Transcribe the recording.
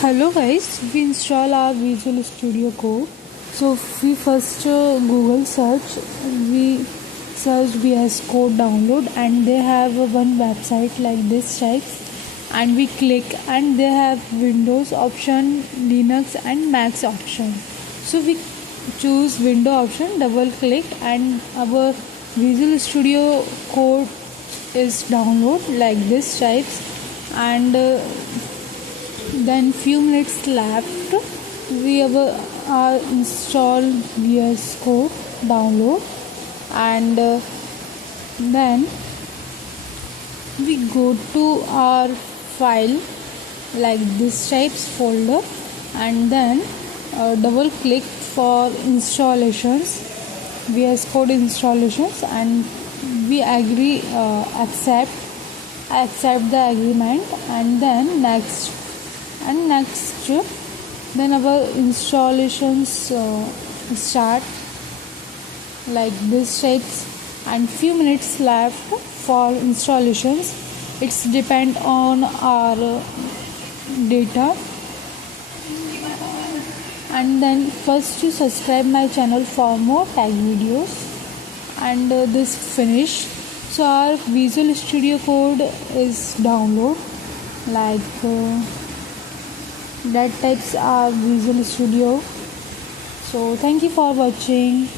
Hello guys, we install our Visual Studio Code. So we first Google search, we search VS Code download, and they have one website like this type, and we click and they have Windows option, Linux and Mac option. So we choose Window option, double click, and our Visual Studio Code is download like this types, and then few minutes left, we have install VS Code download, and then we go to our file like this types folder, and then double click for installations, VS Code installations, and we agree, accept the agreement, and then next, then our installations start like this types, and few minutes left for installations. It's depend on our data. And then first you subscribe my channel for more tech videos, and this finish. So our Visual Studio Code is download like that types are Visual Studio. So thank you for watching.